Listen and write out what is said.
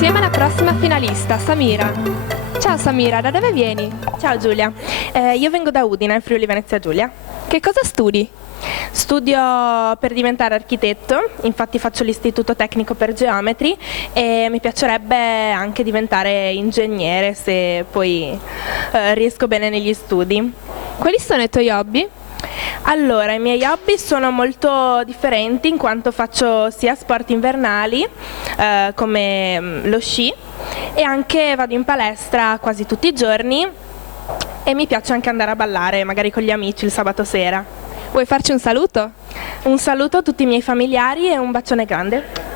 insieme alla prossima finalista, Samira. Ciao Samira, da dove vieni? Ciao Giulia, io vengo da Udine, in Friuli Venezia Giulia. Che cosa studi? Studio per diventare architetto, infatti faccio l'istituto tecnico per geometri e mi piacerebbe anche diventare ingegnere se poi riesco bene negli studi. Quali sono i tuoi hobby? Allora, i miei hobby sono molto differenti in quanto faccio sia sport invernali come lo sci e anche vado in palestra quasi tutti i giorni e mi piace anche andare a ballare, magari con gli amici il sabato sera. Vuoi farci un saluto? Un saluto a tutti i miei familiari e un bacione grande.